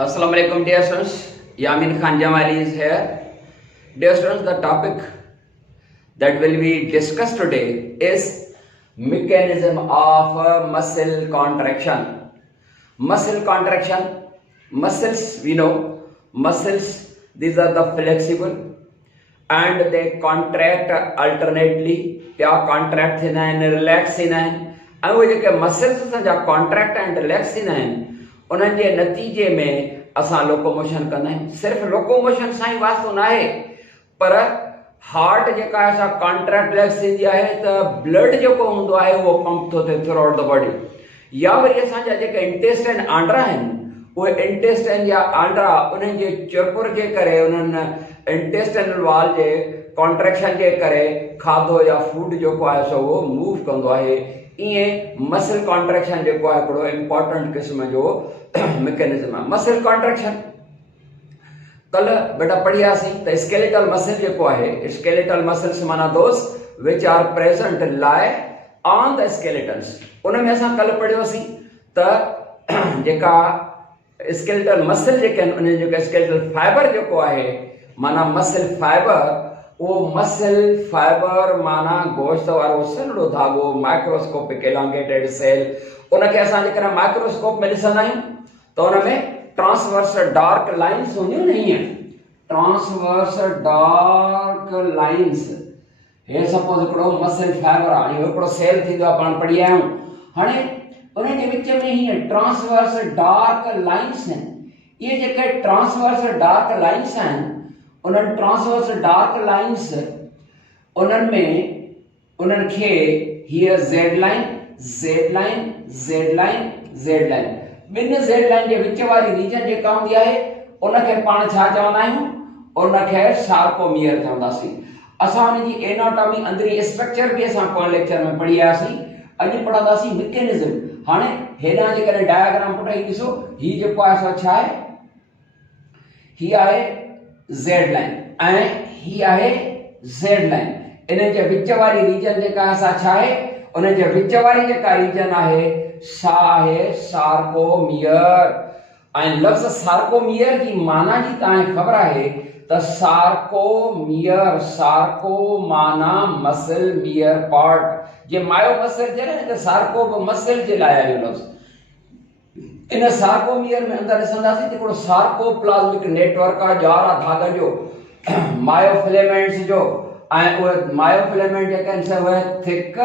Assalamu alaikum dear students, Yamin Khan Jamali is here. Dear students, the topic that will be discussed today is mechanism of muscle contraction. Muscle contraction, muscles we know, muscles these are the flexible and they contract alternately. क्या contract थींदा आहिनि, relax थींदा आहिनि ऐं उहे जेके muscles असांजा contract and relax थींदा आहिनि उन्हनि जे नतीजे में असां लोकोमोशन कंदा आहियूं। सिर्फ़ लोकोमोशन सां ई वास्तो न आहे पर हार्ट जेका आहे असां कॉन्ट्रैक्ट रिलैक्स थींदी आहे त ब्लड जेको हूंदो आहे उहो पंप थो थिए थ्रू आउट द बॉडी। या वरी असांजा जेके इंटेस्टाइन आंड्रा आहिनि उहे इंटेस्टाइन या आंड्रा उन्हनि जे चुरपुर जे करे उन्हनि इंटेस्टाइनल वॉल जे कॉन्ट्रैक्शन जे करे खाधो या फूड जेको आहे सो उहो मूव कंदो आहे। इएं मसल कॉन्ट्रैक्शन जेको आहे हिकिड़ो इम्पोर्टेंट क़िस्म जो मैकेनिज्म आहे। मसल कॉन्ट्रैक्शन कल बेटा पढ़ियासीं त स्केलेटल मसल जेको आहे, स्केलेटल मसल्स माना those which are present lie on the skeletons. उन में असां कल पढ़ियोसीं त जेका स्केलेटल मसल जेके आहिनि उन जेका स्केलेटल फाइबर जेको आहे माना मसल फाइबर, वो मसल फाइबर माना गोश्त वारो सनड़ो धागो माइक्रोस्कोपिक एलोंगेटेड सेल। उनखे असां जेकॾहिं माइक्रोस्कोप में ॾिसंदा आहियूं त उन में ट्रांसवर्स डार्क लाइन्स हूंदियूं न, हीअं ट्रांसवर्स डार्क लाइन्स। हे सपोज हिकिड़ो मसल फाइबर आहे, इहो हिकिड़ो सेल थींदो आहे, पाण पढ़ी आया आहियूं। हाणे उन जे विच में हीअं ट्रांसवर्स डार्क लाइन्स आहिनि। इहे जेके ट्रांसवर्स डार्क लाइन्स आहिनि उन्हनि ट्रांसवर्स डार्क लाइन्स उन्हनि में उन्हनि खे हीअ Z line, Z line, Z line, Z line, ॿिनि ज़ेड लाइन जे विच वारी रीजन जेका हूंदी आहे उनखे पाण छा चवंदा आहियूं? उनखे सार्कोमियर चवंदासीं। असां उन जी एनाटॉमी अंदरी स्ट्रक्चर बि असां पोइ लेक्चर में पढ़ी आयासीं। अॼु पढ़ंदासीं मैकेनिज्म। हाणे हेॾां जेकॾहिं डायग्राम पुट ही ॾिसो, हीउ जेको आहे सो छा आहे? हीअ आहे ज़ेड लाइन ऐं ही आहे ज़ेड लाइन। इन जे विच वारी रीजन जेका असां छा आहे? उन जे विच वारी जेका रीजन आहे सा आहे सार्कोमियर। ऐं लफ़्ज़ सार्कोमियर जी माना जी तव्हांखे ख़बर आहे त सार्कोमियर, सार्को माना मसल, मियर पार्ट। जे मायो मसल जे न त सार्को बि मसल जे लाइ आहे लफ़्ज़। इन सार्कोमियर में अंदर ॾिसंदासीं त हिकिड़ो सार्कोप्लाज़्मिक नेटवर्क आहे ॼारा धागनि जो, मायोफिलेमेंट्स जो। ऐं उहे मायोफिलेमेंट जेके आहिनि उहे थिक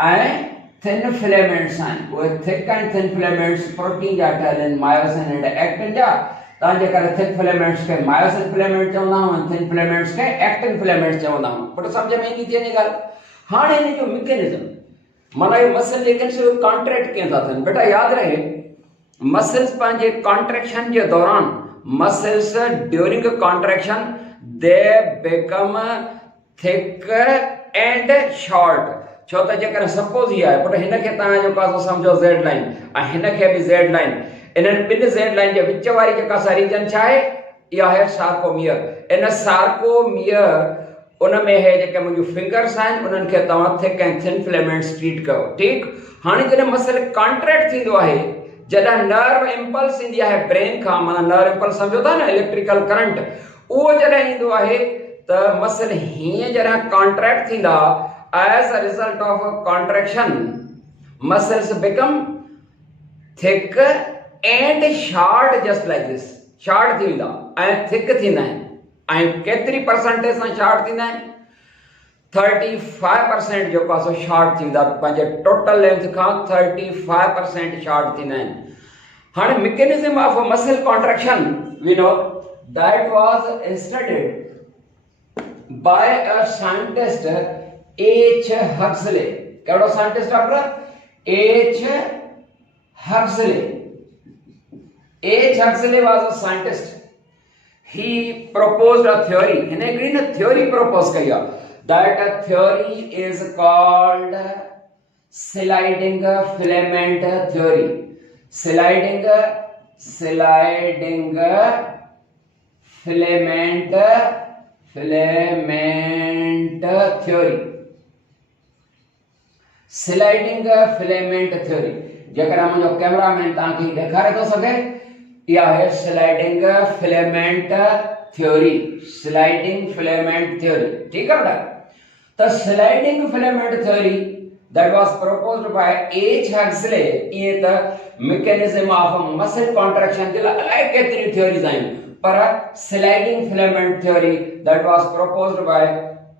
ऐं थिन फिलेमेंट्स आहिनि। उहे थिक ऐं थिन फिलेमेंट्स प्रोटीन जा ठहियल आहिनि, मायोसिन एंड एक्टिन जा। तव्हांजे करे थिक फिलेमेंट्स खे मायोसिन फिलेमेंट चवंदा आहियूं ऐं थिन फिलेमेंट्स खे एक्टिन फिलेमेंट्स चवंदा आहियूं। पुट सम्झ में ईंदी थी वञे ॻाल्हि। हाणे इन जो मैकेनिज्म माना इहे मसल जेके आहिनि सो कॉन्ट्रैक्ट कीअं था थियनि? बेटा यादि रहे मसल्स पंहिंजे कॉन्ट्रैक्शन जे दौरान, muscles during contraction they become thick and short. छो त जेकॾहिं सपोज ही आहे पुट हिन खे तव्हां जेको आहे सम्झो ज़ेड लाइन ऐं हिन खे बि ज़ेड लाइन, इन्हनि ॿिनि ज़ेड लाइन जे विच वारी जेका सा रीजन छा आहे? इहा आहे सार्कोमियर। इन सार्कोमियर उन में हे जेके मुंहिंजूं फिंगर्स आहिनि उन्हनि खे तव्हां थिक ऐं थिन फिलेमेंट्स ट्रीट कयो। ठीकु। हाणे जॾहिं मसल कॉन्ट्रैक्ट थींदो आहे, जॾहिं नर्व इम्पल्स ईंदी आहे ब्रेन खां, माना नर्व इम्पल्स सम्झो था न, इलेक्ट्रिकल करंट, उहो जॾहिं ईंदो आहे त मसल हीअं जॾहिं कॉन्ट्रैक्ट थींदा, as a result of contraction muscles become thick and short just like this। short थी वेंदा ऐं thick थींदा आहिनि। ऐं केतिरी परसेंटेज सां short थींदा आहिनि? 35% जेको आहे सो short थींदा, पंहिंजे टोटल लेंथ खां 35% short थींदा आहिनि। हाणे mechanism of muscle contraction we know that was studied by a scientist H. Huxley। केड़ो scientist doctor? H. Huxley। H. Huxley was a scientist। He proposed a theory। हिने हिकिड़ी न theory propose कई आहे। That theory is called sliding filament theory। sliding filament theory। Sliding filament theory. जेकर मुझो cameraman तव्हांखे ॾेखारे थो सघे इहा है sliding filament theory, sliding filament theory. ठीक है बेटा, the sliding filament theory that was proposed by H. Huxley is the mechanism of muscle contraction के लिए अलग केतरी theories आयन, पर sliding filament theory that was proposed by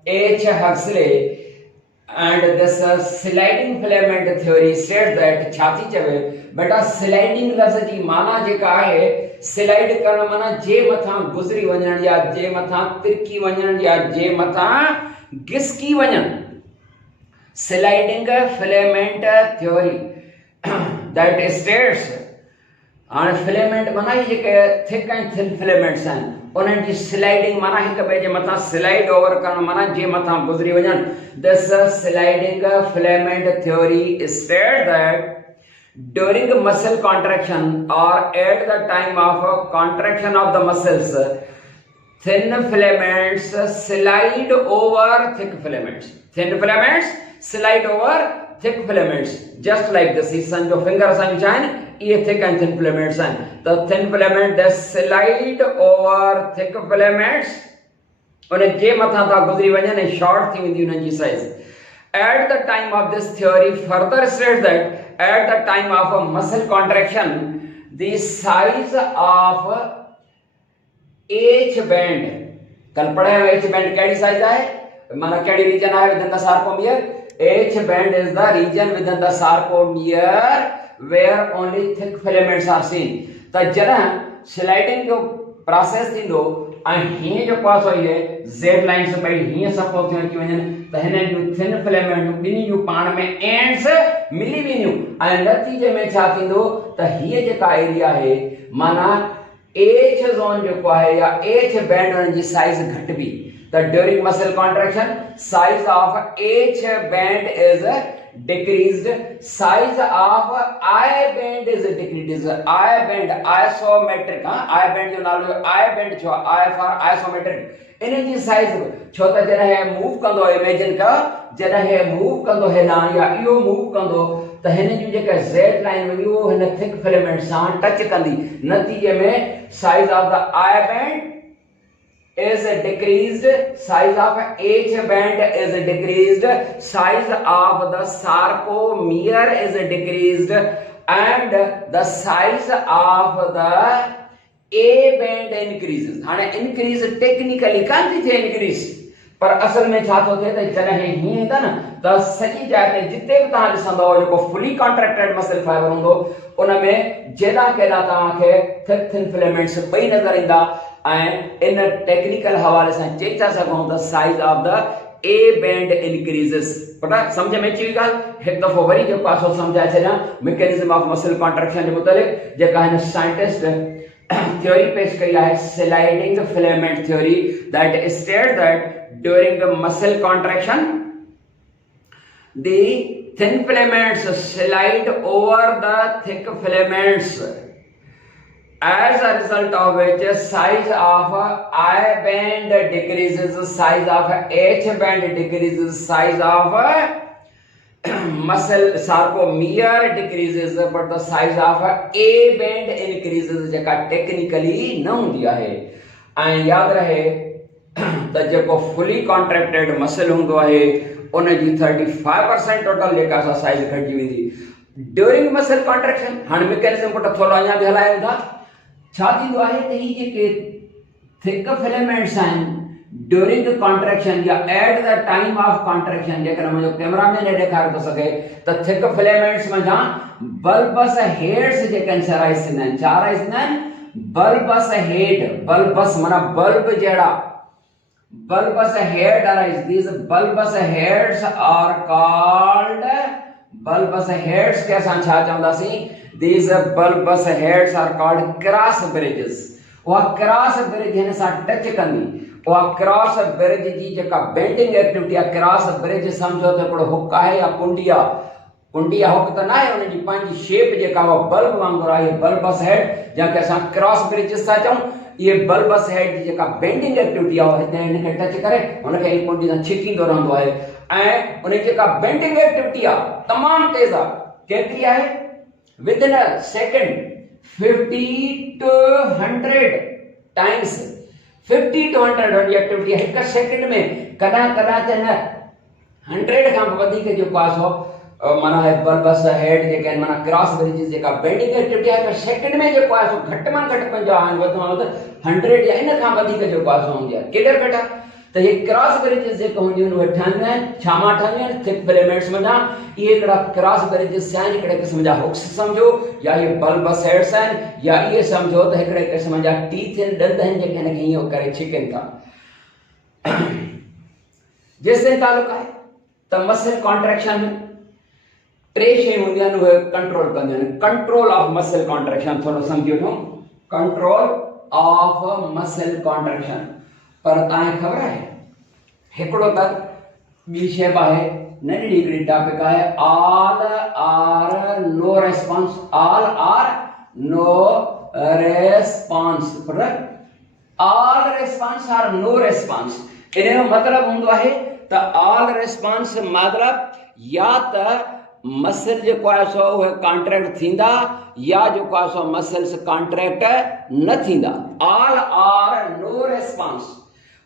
H. Huxley and this sliding filament theory said that छाती चवे बेटा sliding लफ्ज़ जी माना जेका है स्लाइड करण माना जे मथा गुजरी वञण या जे मथा तिरकी वञण या जे मथा घिसकी वञण। Sliding filament theory that states हाणे फिलामेंट माना ही जेके थिक एंड थिन फिलामेंट्स आहिनि उन्हनि जी स्लाइडिंग माना हिक ॿिए जे मथां स्लाइड ओवर करण माना जे मथां गुजरी वञण। This sliding filament theory state that during muscle contraction or at the time of contraction of the muscles, thin filaments slide over thick filaments. Thin filaments slide over thick filaments, just like this. These जो fingers हैं चाहें ये thick and thin filaments हैं। The thin filament they slide over thick filaments उन्हें जे मथा था गुजरी वजह ने short थी विंदी उन्हें जी size। At the time of this theory further states that at the time of a muscle contraction the size of H band, कल पढ़े हैं H band कैडी साइज है माना कैडी रीजन है within the sarcomere। H band is the region within the sarcomere where only thick filaments are seen। तो जॾहिं sliding जो process थींदो ऐं हीअं जो पास हुई है Z लाइन से भई हीअं सपोज थियूं अची वञनि त हिननि जूं थिन फिलामेंट ॿिन्ही जूं पाण में एंड्स मिली वेंदियूं ऐं नतीजे में छा थींदो त हीअ जेका एरिया आहे माना एच ज़ोन जेको आहे या एच बैंड उन्हनि जी साइज़ घटिबी। त during muscle contraction size of H band is decreased, size of I band is decreased। I band isometric, I band जो नालो I band छो I for isometric इन जी साइज छो त जॾहिं मूव कंदो इमेजिन का जॾहिं मूव कंदो हेला या इहो मूव कंदो त हिन जी जेका Z लाइन वई वो हिन थिक फिलामेंट सां टच कंदी नतीजे में size of the I band is decreased, size of H band is decreased, size of the sarcomere is decreased and the size of the A band increases। हाणे increase technically कान थी थे increase पर असल में छा थो थे त जॾहिं हीअं था न त सॼी जाइ ते जिते बि तव्हां ॾिसंदो जेको फुली कॉन्ट्रैक्टेड मसल फाइबर हूंदो उन में जेॾा केॾा तव्हांखे थिक थिन फिलामेंट्स ॿई नज़र ईंदा ऐं इन टेक्निकल हवाले सां चई था सघूं त size of the A band increases। पता समझ में अची ॻाल्हि हिकु दफ़ो वरी जो पासो समझाए छॾियां मैकेनिज्म ऑफ मसल कॉन्ट्रैक्शन जे मुतालिक़ जेका हिन साइंटिस्ट थ्योरी पेश कई है sliding filament theory that state that during the muscle contraction the thin filaments slide over the thick filaments as a result of which size of I band decreases, size of H band decreases, size of muscle sarcomere decreases but the size of A band increases जेका technically न हूंदी आहे। ऐं यादि रहे त जेको fully contracted muscle हूंदो आहे उन जी 35% टोटल जेका साइज घटिजी वेंदी ड्यूरिंग मसल कॉन्ट्रैक्शन। हाणे मैकेनिज्म पुट थोरो अञा बि हलायूं था छा थींदो आहे त ही जेके थिक फिलामेंट्स आहिनि ड्यूरिंग कॉन्ट्रैक्शन या at the time of contraction जेकर मुंहिंजो कैमरामैन ॾेखारे थो सघे त थिक फिलामेंट्स मथां बल्बस हेड्स जेके आहिनि छा राइज़ थींदा आहिनि छा राइज़ थींदा आहिनि बल्बस हेड बल्बस माना बल्ब जहिड़ा bulbous head arise these bulbous heads are called bulbous heads के असां छा चवंदासीं these bulbous heads are called cross bridges। वो क्रॉस ब्रिज हिन सां टच कंदी वो क्रॉस ब्रिज जी जेका बेंडिंग एक्टिविटी आहे क्रॉस ब्रिज समझो त हिकिड़ो हुक आहे या कुंडी आहे हुक त न आहे उन जी पंहिंजी शेप जेका हो बल्ब वांगुरु आहे बल्बस हेड जंहिंखे असां क्रॉस ब्रिजिस था चऊं ये बल्बस हेड जी जेका बेंडिंग एक्टिविटी आहे हिते हिनखे टच करे हुनखे इन कुंडी सां छिकींदो रहंदो आहे ऐं उन जेका बेंडिंग एक्टिविटी आहे तमामु तेज़ आहे केतिरी आहे within a second 50 to 100 times 50 to 100 ji activity हिक सेकंड में कदा कदा ते न 100 खां वधीक जो पासो माना है बल्बस हेड जेके माना क्रॉस ब्रिजेस जेका बेंडिंग एक्टिविटी है सेकंड में जो पासो घट में घट पंजो आन वधो तो 100 या इन खां वधीक जो पासो हूंदी है क्लियर बेटा तो ये क्रॉस ब्रिजेस जेके हुंदियूं उहे ठहंदियूं आहिनि छामा ठहंदियूं आहिनि थिक फिलामेंट्स में ये एकड़ा क्रॉस ब्रिजेस आहिनि हिकड़े क़िस्म जा हुक्स समझो या ये बल्बस हेड्स आहिनि या ये समझो तो हिकड़े क़िस्म जा टीथ आहिनि दंद आहिनि जेके हिन खे हीअं करे छिकनि था जेसिताईं तालुक आहे त मसल कॉन्ट्रैक्शन में टे शयूं हूंदियूं आहिनि उहे कंट्रोल कंदियूं आहिनि कंट्रोल ऑफ मसल कॉन्ट्रैक्शन थोरो सम्झी वठो कंट्रोल ऑफ मसल कॉन्ट्रैक्शन पर तव्हांखे ख़बर आहे हिकिड़ो त ॿी शइ आहे नंढड़ी हिकिड़ी टॉपिक आहे all or no response all or no response all response or no response इन जो मतिलबु हूंदो आहे त ऑल रेस्पॉन्स मतिलबु या त मसल जेको आहे सो उहे कॉन्ट्रैक्ट थींदा या जेको आहे सो मसल्स कॉन्ट्रैक्ट न थींदा ऑल आर नो रेस्पॉन्स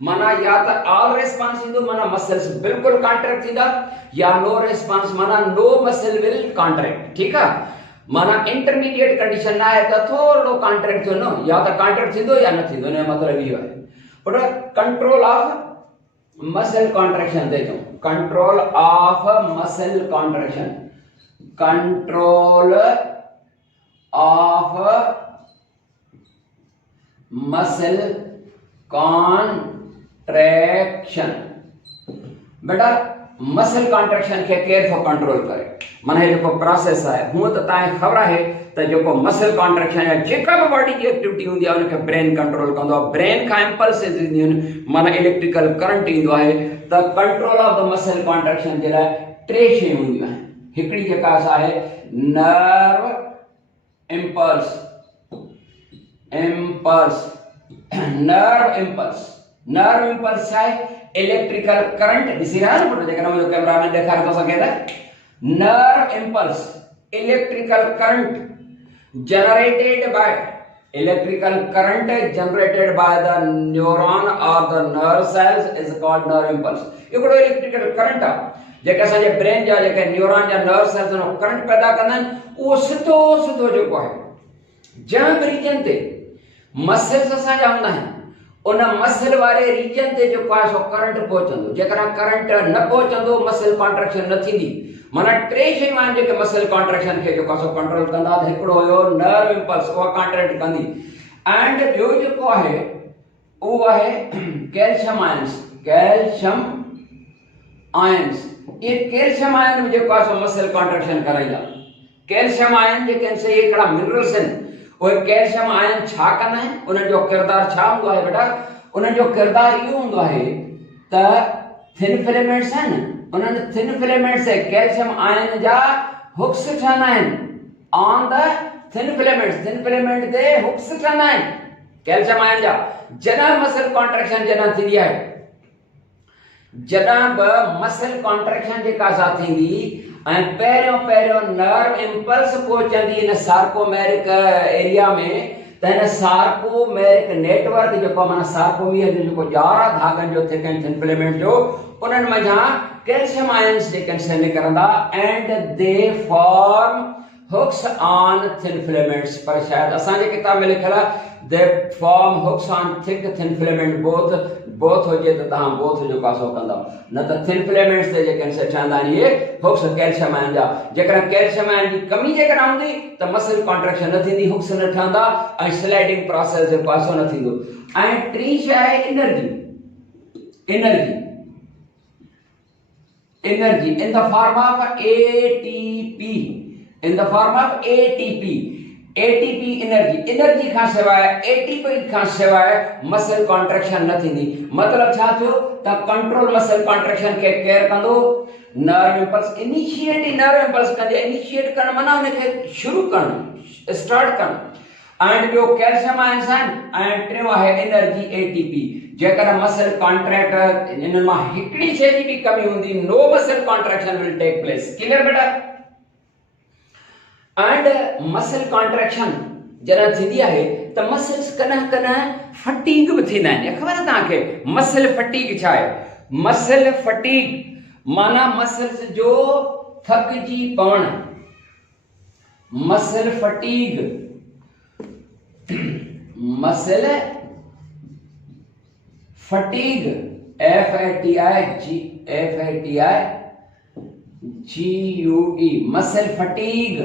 माना या तो ऑल रेस्पॉन्स इंदो माना मसल्स बिल्कुल कॉन्ट्रैक्ट थींदा या नो रेस्पॉन्स माना नो मसल विल कॉन्ट्रैक्ट ठीक है माना इंटरमीडिएट कंडीशन ना है तो थोड़ो कॉन्ट्रैक्ट थो न या तो कॉन्ट्रैक्ट थींदो या न थींदो ने मतलब इहो है पर कंट्रोल ऑफ मसल कॉन्ट्रैक्शन दे दो control of muscle contraction control of muscle contraction बेटा मसल कॉन्ट्रैक्शन के केर थो कंट्रोल करे माने जो प्रोसेस है हूं तो ताए खबर है त जो मसल कॉन्ट्रैक्शन है जेका भी बॉडी की एक्टिविटी हुंदी है उनके ब्रेन कंट्रोल कंदो ब्रेन का इंपल्सेस इंदियन माने इलेक्ट्रिकल करंट इंदो है त control of the muscle contraction जे ला टे शे हुंदी है हिकड़ी जेका है नर्व इंपल्स नर्व इंपल्स है इलेक्ट्रिकल करंट दिसी रहा है पुट जेका मुझे कैमरा में दिखा तो सके nerve impulse electrical current generated by electrical current generated by the neuron or the nerve cells is called nerve impulse एकड़ो इलेक्ट्रिकल करंट आ जेका असां जे ब्रेन जा जेका न्यूरॉन या नर्व सेल्स नो करंट पैदा कंदा आहिनि उहो सिधो सिधो जेको आहे जंहिं रीजन ते मसल्स असां जा हूंदा आहिनि उन मसल वारे रीजन ते जेको आहे सो करंट पहुचंदो जेकॾहिं करंट न पहुचंदो मसल कॉन्ट्रैक्शन न थींदी माना टे शयूं आहिनि जेके मसल कॉन्ट्रैक्शन खे जेको आहे सो कंट्रोल कंदा त हिकिड़ो हुयो नर्व इंपल्स उहा कॉन्ट्रैक्ट कंदी एंड ॿियो जेको आहे उहो आहे कैल्शियम आयन्स ये कैल्शियम आयन जेको आहे सो मसल कॉन्ट्रैक्शन कराईंदा कैल्शियम आयन जेके आहिनि से हिकिड़ा मिनरल्स आहिनि उहे कैल्शियम आयन छा कंदा आहिनि उन्हनि जो किरदारु छा हूंदो आहे बेटा उन्हनि जो किरदारु इहो हूंदो आहे त थिन फिलामेंट्स आहिनि उन्हनि थिन फिलामेंट्स से कैल्शियम आयन जा हुक्स ठहंदा आहिनि ऑन द थिन फिलामेंट ते हुक्स ठहंदा आहिनि कैल्शियम आयन जा जॾहिं मसल कॉन्ट्रैक्शन जॾहिं थींदी आहे जॾहिं बि मसल कॉन्ट्रैक्शन जेका सा थींदी ऐं पहिरियों नर्व इंपल्स पहुचंदी इन सार्कोमेरिक एरिया में त हिन सार्कोमेरिक नेटवर्क जेको माना सार्कोमियर जो जेको ॼार धागनि जो थिक थिन फिलामेंट जो उन्हनि मंझां कैल्शियम आयन्स जेके से निकरंदा and they form hooks on thin filaments पर शायद असां जे किताब में लिखियल आहे they form hooks on thick thin filament both हो जे त तहां बोथ जो पासो कंदा न त थिन फिलामेंट्स ते जेके से ठहंदा आहिनि ये हुक्स कैल्शियम आयन जा जेकॾहिं कैल्शियम आयन जी कमी जेकॾहिं हूंदी त मसल कॉन्ट्रैक्शन न थींदी हुक्स न ठहंदा ऐं स्लाइडिंग प्रोसेस जो पासो न थींदो ऐं टी शइ आहे energy in the form of ATP energy खां सवाइ एटीपी खां सवाइ मसल कॉन्ट्रैक्शन न थींदी मतलब छा थियो त कंट्रोल मसल कॉन्ट्रैक्शन के केयर कंदो नर्व इंपल्स इनिशिएट करण माना उनखे शुरू करण स्टार्ट करण एंड ॿियो कैल्शियम आयन्स आहिनि ऐं टियों आहे एनर्जी एटीपी जेकर मसल कॉन्ट्रैक्ट इन मां हिकड़ी शइ जी भी कमी हुंदी no muscle contraction will take place clear बेटा एंड मसल कॉन्ट्रैक्शन जॾहिं थींदी आहे त मसल्स कॾहिं कॾहिं फटीग बि थींदा आहिनि। ख़बर आहे तव्हांखे मसल फटीग छा आहे? मसल फटीग माना मसल्स जो थकिजी पवण। Muscle fatigue, muscle fatigue, FATIGUE, muscle fatigue.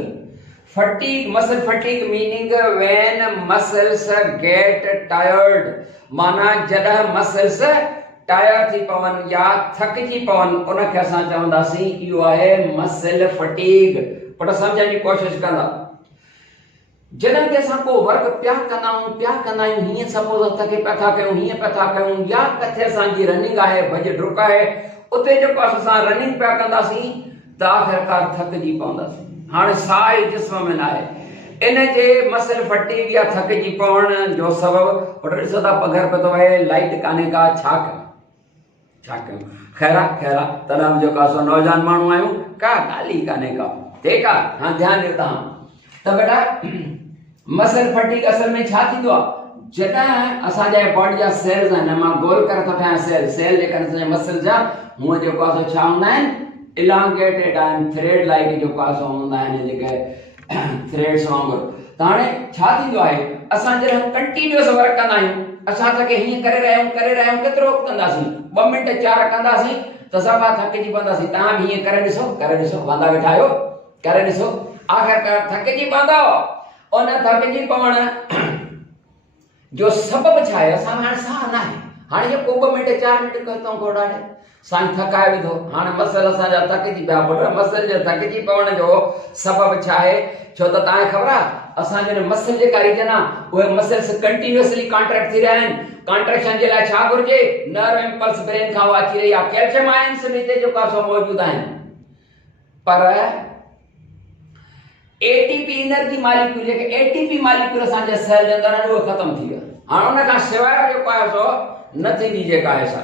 Muscle fatigue meaning when muscles get tired. माना जॾहिं muscles टायर थी पवन या थकिजी पवन उनखे असां चवंदासीं इहो आहे muscle fatigue। पर सम्झण जी कोशिश कंदा, जॾहिं बि असां को वर्क पिया कंदा आहियूं हीअं सपोज थके पिया था कयूं, हीअं पिया था कयूं, या किथे असांजी रनिंग आहे, भॼ डुक आहे, उते जेको असां रनिंग पिया कंदासीं त आख़िरकार थकिजी पवंदासीं। हाणे साह ई जिस्म में न आहे, इन जे मसल फटीग या थकिजी पवण जो सबबु ॾिसो था पघर पियो थो वहे, लाइट कान्हे का, छा कयूं? ख़ैर आहे तॾहिं बि जेको असां नौजवान माण्हू आहियूं का ॻाल्हि ई कान्हे का। ठीकु आहे, हाणे ध्यानु ॾियो तव्हां त बेटा मसल फटीग असल में छा थींदो आहे? जॾहिं असांजा बॉडी जा सेल्स आहिनि, मां गोल करे थो ठाहियां सेल जेका असांजे मसल जा हूअं जेको आहे छा हूंदा आहिनि? इलांगेटेड आहिनि, थ्रेड लाइक जेको आहे हूंदा आहिनि, जेके थ्रेड्स वांगुरु। त हाणे छा थींदो आहे, असां जॾहिं कंटिन्यूअस वर्क कंदा आहियूं, असां तव्हांखे हीअं करे रहिया आहियूं, केतिरो कंदासीं? 2 मिंट 4 कंदासीं त सफ़ा थकिजी पवंदासीं। तव्हां बि हीअं करे ॾिसो, वांदा वेठा आहियो, करे ॾिसो, आख़िरकार थकिजी पवंदा। उन थकिजी पवण जो सबबु छा आहे? असां हाणे साह न आहे, हाणे जेको 2 मिंट 4 मिंट कयूं घोड़ाड़े साईं थकाए विधो, हाणे मसल असांजा थकिजी पिया। मसल जे थकिजी पवण जो सबबु छा आहे? छो त तव्हांखे ख़बर आहे असां जॾहिं मसल जेका रीजन आहे उहे मसल्स कंटिन्यूअसली कॉन्ट्रैक्ट थी रहिया आहिनि। कॉन्ट्रैक्शन जे लाइ छा घुर्जे? नर्व इम्पल्स ब्रेन खां अची रही आहे, कैल्शियम आयन्स बि हिते जेको आहे मौजूद आहिनि, पर एटीपी एनर्जी मॉलिक्यूल, जेके एटीपी मॉलिक्यूल असांजे सेल जे अंदर आहिनि उहे ख़तम थी विया। हाणे उन खां सवाइ जेको आहे सो न थींदी जेका आहे सा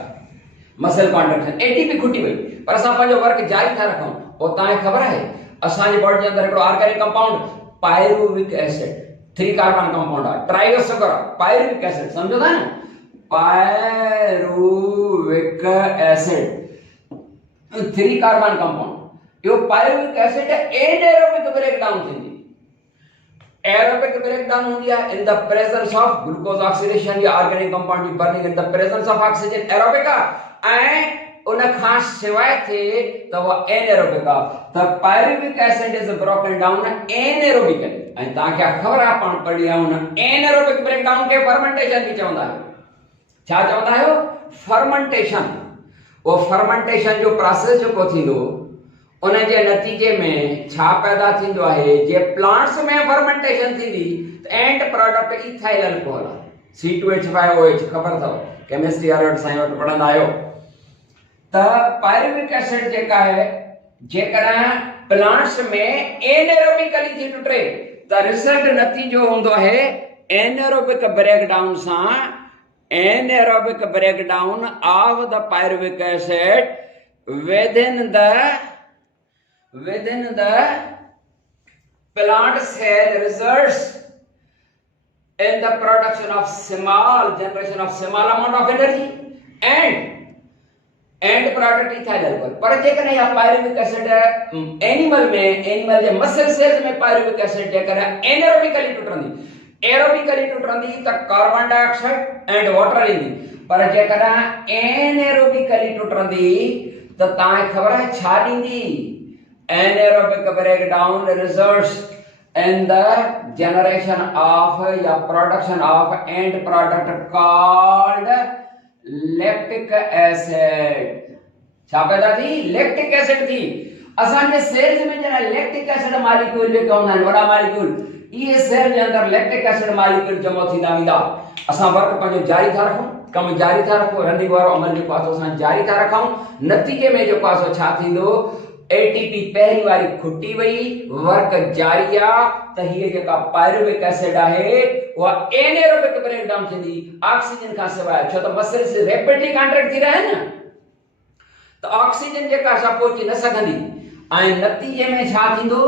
मसल कॉन्ट्रैक्शन, एटीपी खुटी वई, पर असां पंहिंजो वर्क जारी था रखूं। पोइ तव्हांखे ख़बर आहे असांजी बॉडी जे अंदर हिकिड़ो organic compound pyruvic acid, 3 carbon compound आहे, ट्राइओसुगर पायरुविक एसिड, सम्झो था न? Pyruvic acid 3 carbon compound. यो पायरुविक एसिड एनारोबिक ब्रेकडाउन थींदी। एरोबिक ब्रेकडाउन होंदी है in the presence of glucose oxidation या ऑर्गेनिक कंपाउंड की burning in the presence of oxygen, aerobic है। उन खां सिवाय थे तो वो एनारोबिक है। The pyruvic acid is broken down anaerobically. ऐं ता क्या खबर है पाण पढ़ी है उन एनारोबिक ब्रेकडाउन के फर्मेंटेशन भी चवंदा है। छा चवंदा है? फर्मेंटेशन। वो फर्मेंटेशन जो प्रोसेस जो थींदो उन जे नतीजे में छा पैदा थींदो आहे? जे प्लांट्स में फर्मेंटेशन थींदी त and product ethyl alcohol C2H5OH, खबर अथव केमिस्ट्री वारे साईं वटि पढ़ंदा आहियो त पायरुविक एसिड जेका है जेकॾहिं प्लांट्स में एनारोबिकली थी टुटे त रिजल्ट नतीजो हूंदो आहे एनारोबिक ब्रेकडाउन सां, anaerobic breakdown of the pyruvic acid within the plant cell results in the production of small generation of small amount of energy and end product ethyl alcohol। पर जेकर यह pyruvic acid animal जे muscle cells में pyruvic acid जेकर anaerobically टुटंदी त carbon dioxide and water ईंदी। पर जेकर anaerobically टुटंदी त तव्हांखे ख़बर आहे छा ॾींदी? Anaerobic breakdown results in the generation of या production of end product called lactic acid। छा पैदा थी? लैक्टिक एसिड थी। असांजे सेल्स में जरा लैक्टिक एसिड मॉलिक्यूल जेके हूंदा आहिनि वॾा मॉलिक्यूल, इहे सेल जे अंदर लैक्टिक एसिड मॉलिक्यूल जमा थींदा वेंदा। असां वर्क पंहिंजो जारी था रखूं, कम जारी था रखूं, रनिंग वारो अमल जेको आहे असां जारी था रखूं। नतीजे में जेको आहे छा थींदो? एटीपी पहली वारी खुटी वई, वर्क जारी आ त हीअ जेका पायरुविक एसिड आहे उहा एनारोबिक ब्रेकडाउन थींदी ऑक्सीजन खां सवाइ। छो त मसल्स रैपिडली कॉन्ट्रैक्ट थी रहिया आहिनि न, त ऑक्सीजन जेका असां पहुची न सघंदी। ऐं नतीजे में छा थींदो?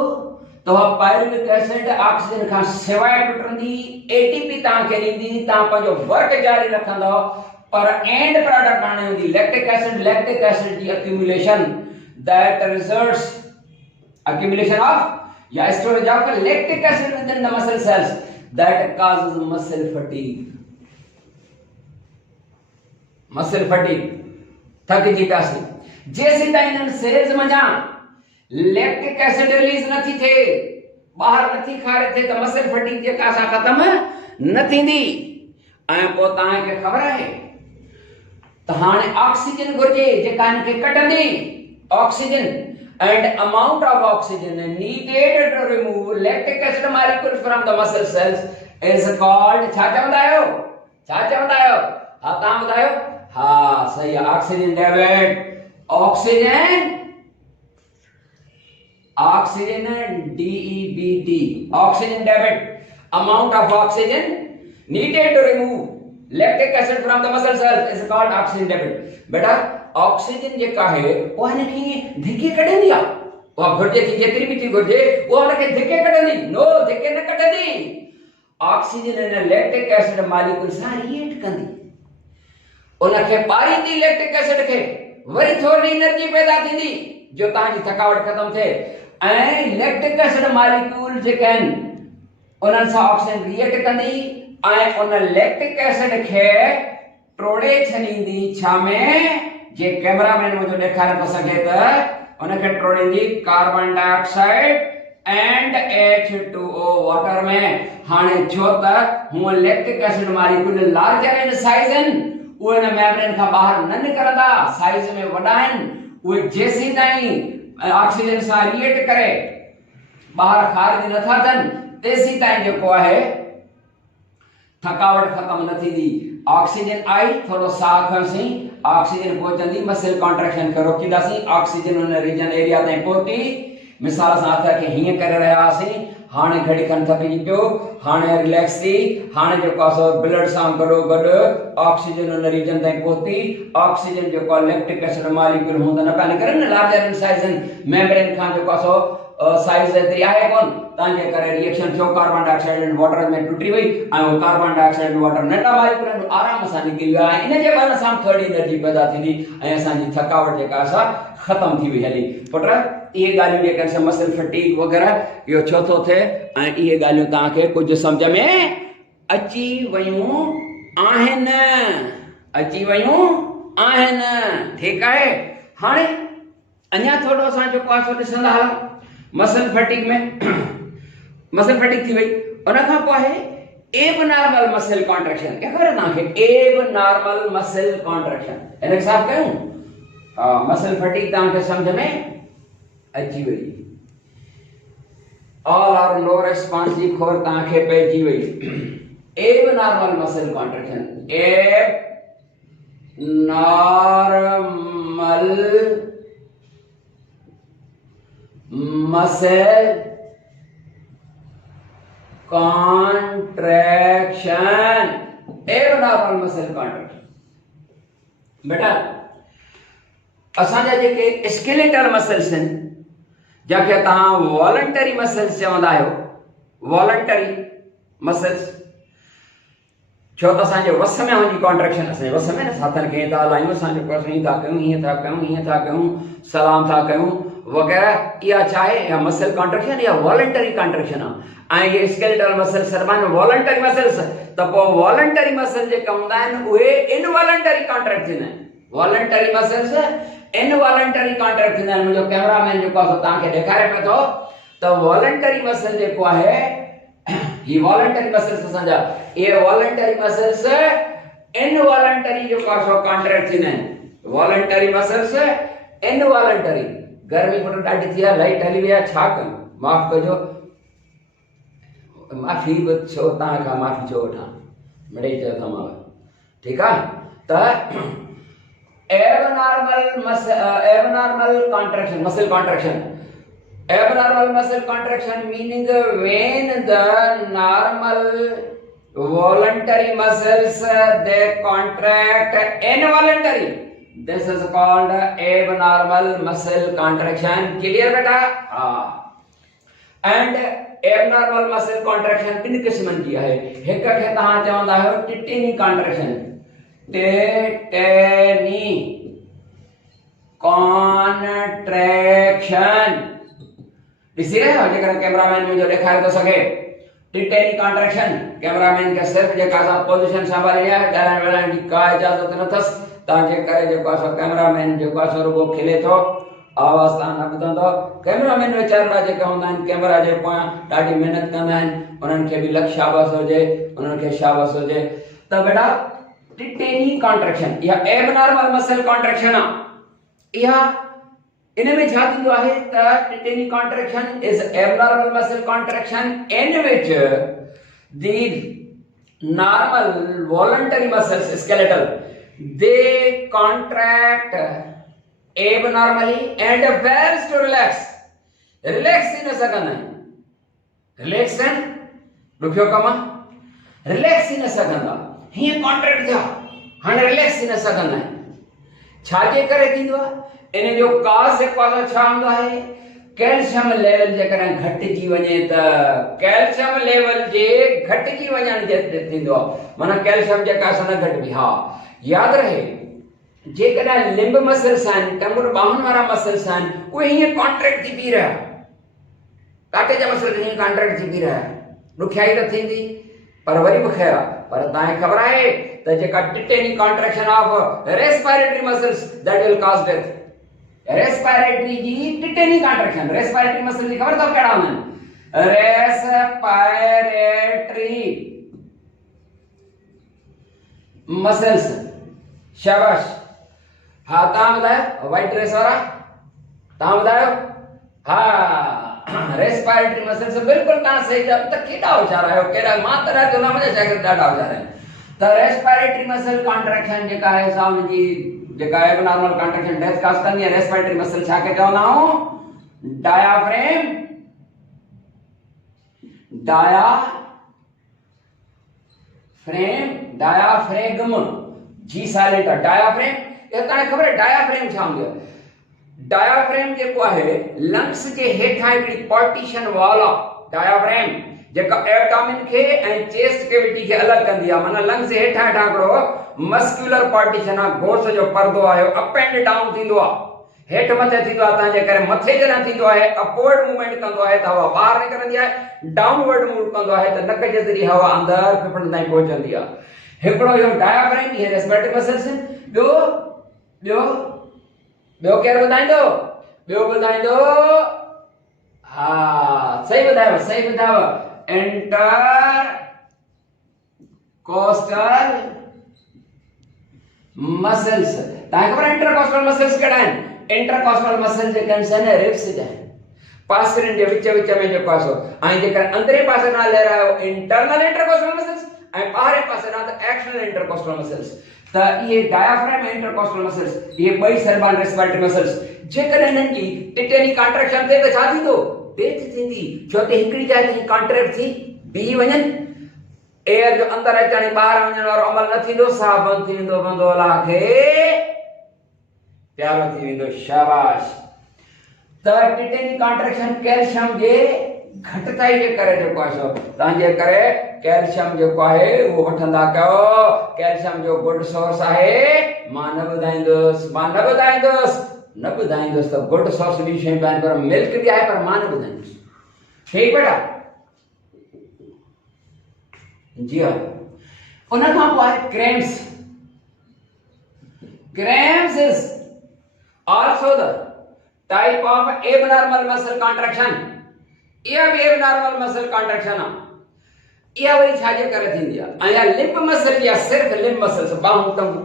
तो पायरुविक एसिड ऑक्सीजन का सिवाय टुटंदी एटीपी ता के लींदी ता पंजो वर्क जारी रखंदो पर एंड प्रोडक्ट बने हुंदी लैक्टिक एसिड की accumulation that results accumulation of या storage of lactic acid within the muscle cells that causes muscle fatigue थक जीता से जैसे ताइन सेल्स मजा लैक्टिक एसिड रिलीज नथी थे बाहर नथी खा रहे थे तो मसल फटीग जे का सा खत्म न थींदी ऐं पो तां के खबर है तो हाने ऑक्सीजन घुर्जे जे कान के कटंदी oxygen and amount of oxygen needed to remove lactic acid molecules from the muscle cells is called छा बतायो हाँ तां बतायो हाँ सही है oxygen debit oxygen DEBT oxygen debit amount of oxygen needed to remove lactic acid from the muscle cells is called oxygen debit बेटा oxygen जे का है वो ने की धिके कढे दिया वो घुर्जे की जेतरी भी थी घुर्जे वो ने के धिके कढे दी नो धिके न कढे दी ऑक्सीजन ने लैक्टिक एसिड मॉलिक्यूल सा रिएक्ट कंदी उनखे पारी दी लैक्टिक एसिड के वरी थोड़ी एनर्जी पैदा थींदी जो ता जी थकावट खत्म थे ऐ लैक्टिक एसिड मॉलिक्यूल जे कन उनन सा ऑक्सीजन रिएक्ट कंदी ऐ उन लैक्टिक एसिड के ट्रोड़े छनींदी छा में जे कैमरामैन मुझे देखारे तो सके त उनके ट्रोड़ींदी carbon dioxide and H2O water में हाने छो त हूं lactic acid molecule larger in size in उन मेम्ब्रेन का बाहर न निकरदा साइज में वडाइन उ जेसी ताई ऑक्सीजन सा रिएक्ट करे बाहर खारिज न था तन तेसी ताई जो को है थकावट खत्म न थी दी ऑक्सीजन आई थोड़ो साह खसी ऑक्सीजन पहुंचंदी मसल कॉन्ट्रैक्शन करो की दासी ऑक्सीजन उन रीजन एरिया ताई पहुंची मिसाल सा था कि हिय कर रहा सी हाने घड़ी खन थकी पियो हाने रिलैक्स थी हाने जो कासो ब्लड सा करो गड ऑक्सीजन उन रीजन ताई पहुंची ऑक्सीजन जो को लैक्टिक एसिड मॉलिक्यूल होंदा न काने करे न larger in size in membrane खां जो कासो साइज है आहे कोन तांजे करे रिएक्शन छो कार्बन डाइऑक्साइड एंड वाटर में टूटी वई आ वो कार्बन डाइऑक्साइड एंड वाटर नटा मॉलिक्यूल आराम से निकली आ इन जे बन साम थोड़ी एनर्जी पैदा थींदी ऐ असा जी थकावट जे का सा खत्म थी वई हली पुत्र ये गालियों जे कर मसल फटीग वगैरह यो चौथो थे ऐ ये गालियों ता के कुछ समझ में अची वयूं आहन ठीक है हाने अन्या थोड़ो सा जो पासो दिसंदा मसल फटीग में मसल फटीग थी वई उन का को है एबनॉर्मल मसल कॉन्ट्रैक्शन क्या करे ना के एबनॉर्मल मसल कॉन्ट्रैक्शन इने साफ कहूं मसल फटीग ता के समझ में अची वई ऑल आर नो रेस्पॉन्सिव खोर ता के पेजी वई abnormal muscle contraction normal muscle contraction abnormal muscle contraction बेटा असांजा जेके स्केलेटल मसल्स हैं जाके ता वॉलंटरी मसल्स चवंदा आयो वॉलंटरी मसल्स छो त असांजे वस में हुनजी कॉन्ट्रैक्शन असांजे वस में न साथन खे था लायूं असांजो कसणी था कयूं हीअं था कयूं सलाम था कयूं वगैरह या चाहे या मसल कॉन्ट्रैक्शन या वॉलंटरी कॉन्ट्रैक्शन है ये स्केलेटल मसल सरमान वॉलंटरी मसल्स त पो वॉलंटरी मसल जे कमदा आहिनि उहे इनवॉलंटरी कॉन्ट्रैक्ट थींदा आहिनि वॉलंटरी मसल्स इनवॉलंटरी कॉन्ट्रैक्ट थींदा आहिनि मुंहिंजो कैमरामैन जेको आहे तव्हांखे ॾेखारे पियो थो त वॉलंटरी मसल जेको आहे ये वॉलंटरी मसल्स असांजा ये वॉलंटरी मसल्स इनवॉलंटरी जो कासो कॉन्ट्रैक्ट थींदा आहिनि वॉलंटरी मसल्स इनवॉलंटरी गर्मी पर ॾाढी थी आहे लाइट हली विया छा कयूं माफ़ कजो माफ़ी बि छो तव्हां खां माफ़ी छो वठां मिड़ेई चयो तमामु ठीकु आहे त abnormal contraction muscle contraction abnormal muscle contraction meaning when the normal voluntary muscles they contract involuntary this is called abnormal muscle contraction clear beta and abnormal muscle contraction ॿिनि क़िस्मनि जी आहे। हिक खे तव्हां चवंदा आहियो टिटेनी कॉन्ट्रैक्शन, टिटेनी कॉन्ट्रैक्शन। ॾिसी रहियो हो जेकर कैमरामैन मुंहिंजो ॾेखारे थो सघे टिटेनी कॉन्ट्रैक्शन। कैमरामैन खे सिर्फ़ जेका असां पोजीशन संभालणी आहे, ॻाल्हाइण ॿाल्हाइण जी का इजाज़त न अथसि। तव्हांजे करे जेको आहे कैमरामैन जेको आहे रुॻो खिले थो, आवाज़ तव्हां न ॿुधंदो। कैमरामैन वीचारा जेका हूंदा आहिनि कैमरा जे पोयां ॾाढी महिनत कंदा आहिनि, उन्हनि खे बि लख शाबाश हुजे, उन्हनि खे शाबाश हुजे। त बेटा टिटेनी कॉन्ट्रैक्शन इहा एबनॉर्मल मसल कॉन्ट्रैक्शन आहे। इहा इन में छा थींदो आहे त tetany contraction is abnormal muscle contraction in which the normal voluntary muscles skeletal they contract abnormally and fails to relax थी न सघंदा आहिनि। रिलैक्सन ॾुखियो कमु आहे, रिलैक्स थी न सघंदा, हीअं कॉन्ट्रैक्ट थिया हाणे रिलैक्स थी न सघंदा आहिनि। छाजे करे थींदो आहे? इन जो काज़ जेको आहे छा हूंदो आहे? कैल्शियम लेवल जेकॾहिं घटिजी वञे त कैल्शियम लेवल जे घटिजी वञण जे थींदो आहे, माना कैल्शियम जेका असां न घटिबी। हा यादि रहे जेकॾहिं लिंब मसल्स आहिनि, टंगुर ॿाहुनि वारा मसल्स आहिनि, उहे हीअं कॉन्ट्रैक्ट थी बीह रहिया, काटे जा मसल्स हीअं कॉन्ट्रैक्ट थी बीह रहिया, ॾुखियाई त थींदी पर वरी बि ख़ैर आहे। पर तव्हांखे ख़बर आहे त जेका tetany contraction of respiratory muscles that will cause death. Respiratory जी टिटेनी कॉन्ट्रैक्शन, रेस्पिरेटरी मसल जी ख़बर अथव कहिड़ा हूंदा आहिनि? रेस्पिरेटरी मसल्स, शाबाश। हाँ तव्हां ॿुधायो, वाइट ड्रेस वारा तव्हां ॿुधायो। हाँ रेस्पिरेटरी मसल्स बिल्कुलु तव्हां सही जवाब। त केॾा होशियार आहियो, केॾा मां त ॾाढो न, मुंहिंजा शागिर्द ॾाढा होशियार आहिनि। त रेस्पिरेटरी मसल कॉन्ट्रैक्शन जेका आहे सा उनजी जेका एबनॉर्मल कॉन्ट्रैक्शन डेथ काज़ कंदी आहे। रेस्पिरेटरी मसल छा खे चवंदा आहियूं? डायाफ्रेम, डायाफ्रेगम, जी साइलेंट आहे, डायाफ्रेम। ये तव्हांखे ख़बर आहे डायाफ्रेम छा हूंदी आहे? डायाफ्रेम जेको आहे लंग्स जे हेठां हिकिड़ी पार्टीशन वॉल आहे। डायाफ्रेम जेका एब्डोमेन खे ऐं चेस्ट कैविटी खे अलॻि कंदी आहे, माना लंग्स जे हेठां हेठां हिकिड़ो मस्कुलर पार्टीशन आहे, घोस जो पर्दो आहे, अप एंड डाउन थींदो आहे, हेठि मथे थींदो आहे। तव्हांजे करे मथे जॾहिं थींदो आहे अपवर्ड मूवमेंट कंदो आहे त हवा ॿाहिरि निकिरंदी आहे, डाउनवर्ड मूव कंदो आहे त नक जे ज़रिए हवा अंदरि फिफड़नि ताईं पहुचंदी आहे। हिकिड़ो इहो डायाफ्रेम, इहे रेस्पिरेटरी मसल्स आहिनि। ॿियो केरु ॿुधाईंदो? हा सही ॿुधायो, सही ॿुधायो। Intercostal muscles. तव्हांखे ख़बर आहे इंटरकोस्टल मसल्स कहिड़ा आहिनि? इंटरकोस्टल मसल्स जेके आहिनि रिब्स जा आहिनि, पासरनि जे विच में जेको आहे सो। ऐं जेकर अंदरे पासे ना लहरायो इंटरनल इंटरकोस्टल मसल्स, ऐं ॿाहिरे पासे ना त एक्सटर्नल इंटरकोस्टल मसल्स। त इहे डायाफ्रेम ऐं इंटरकोस्टल मसल्स, इहे ॿई सरबान रेस्पिरेटरी मसल्स, जेकॾहिं इन्हनि जी टिटेनी कॉन्ट्रैक्शन थिए त छा थींदो? डेथ थींदी। छो त हिकिड़ी जाइ ते कॉन्ट्रैक्ट थी बीह वञनि, एयर जो अंदरि अचण ऐं ॿाहिरि वञण वारो अमल न थींदो, साह बंदि थी वेंदो, बंदो अलाह खे प्यारो थी वेंदो। शाबाश। त टिटेनी कॉन्ट्रैक्शन कैल्शियम जे घटिताई जे करे जेको आहे सो तव्हांजे करे कैल्शियम जेको आहे उहो वठंदा कयो। कैल्शियम जो गुड सोर्स आहे, मां न ॿुधाईंदुसि त गुड सोर्स बि शयूं आहिनि, पर मिल्क बि आहे, पर मां न ॿुधाईंदुसि। ठीकु बेटा? जी हाँ। उन खां पोइ आहे cramps. Cramps is also the type of abnormal muscle contraction. इहा बि एबनॉर्मल मसल कॉन्ट्रैक्शन आहे। इहा वरी छाजे करे थींदी आहे? ऐं लिंब मसल जी आहे, सिर्फ़ लिंब मसल्स, ॿाहूं टंगूं।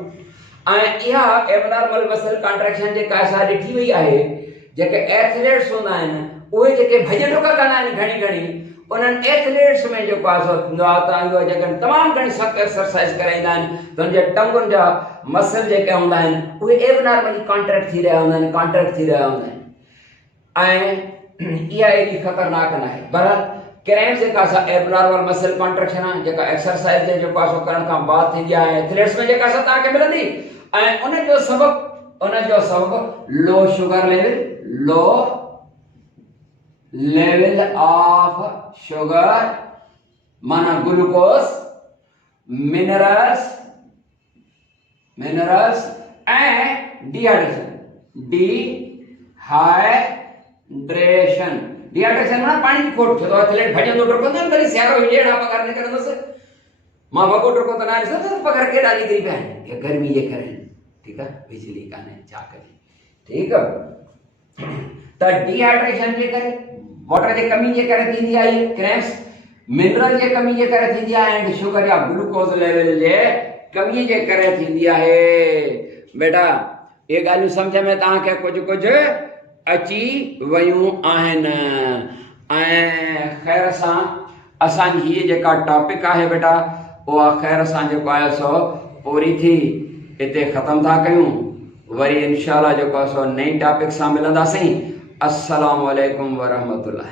ऐं इहा एबनॉर्मल मसल कॉन्ट्रैक्शन जेका असां ॾिठी वई आहे, जेके एथलीट्स हूंदा आहिनि, उहे जेके भॼ डुक कंदा आहिनि घणी उन्हनि एथलीट्स में जेको आहे सो थींदो आहे त इहो जेकॾहिं तमामु घणी सख़्त एक्सरसाइज़ कराईंदा आहिनि त उन जे टंगुनि जा मसल जेके हूंदा आहिनि उहे एबनॉर्मली कॉन्ट्रैक्ट थी रहिया हूंदा आहिनि, ऐं इहा एॾी ख़तरनाक न आहे। बहरहाल क्रैम्प्स जेका असां एबनॉर्मल मसल कॉन्ट्रैक्शन आहे, जेका एक्सरसाइज़ जे जेको आहे सो करण खां बाद थींदी आहे, एथलीट्स में जेका असां तव्हांखे मिलंदी, ऐं उन जो सबबु low sugar level, low level of sugar माना ग्लूकोज, मिनरल्स एंड डिहाइड्रेशन माना पानी की खोट छो तो एथलीट भजन तो डरको न बरी स्यारो इलेड़ा पगार ने करनो से मां वगो डरको तो ना से पगार के डाली करी पे के गर्मी ये करे ठीक है बिजली का ने जा करे ठीक है तो डिहाइड्रेशन जे करे वाटर जे कमी जे करे थींदी आहे क्रैम्प्स, मिनरल जे कमी जे करे थींदी आहे एंड शुगर या ग्लूकोज लेवल जे कमी जे करे थींदी आहे। बेटा ये गालियूं समझ में तव्हां खे कुछ अची वयूं आहिनि ऐं ख़ैर सां असांजी हीअ जेका टॉपिक आहे बेटा उहा ख़ैर सां जेको आहे सो पूरी थी हिते ख़तम था कयूं। वरी इंशाअल्लाह जेको आहे सो नई टॉपिक सां मिलंदासीं। अस्सलामु अलैकुम वरहमतुल्लाह।